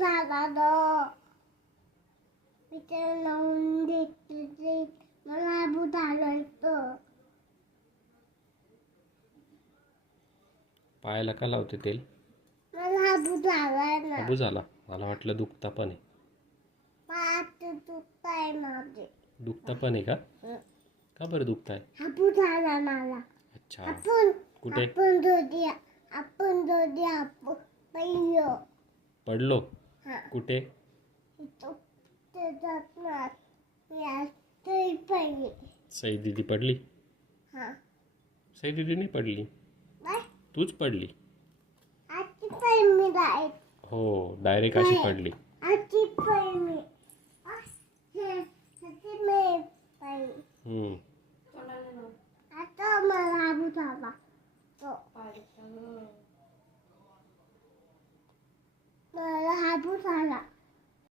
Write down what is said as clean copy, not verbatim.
झाला ग पिक्चर लावून देते मला हाबू झालं तर पायाला का लावते तेल? मला हाबू झालाय ना हाबू झाला? मला वाटलं दुखता पण आहे. पायात दुखताय माझे दुखता पण आहे का? का बरं दुखताय? हाबू झाला मला. अच्छा. आपण कुठे? आपण पहिलो पडलो? हा कुठे? पहिली सई दीदी पडली? हा सई दीदी नाही पडली, तूच पडली. आजची पहिली डायरेक्ट हो, डायरेक्ट अशी पडली. आजची पहिली हम्म. आता मला हाबू झाला मला हाबू झाला.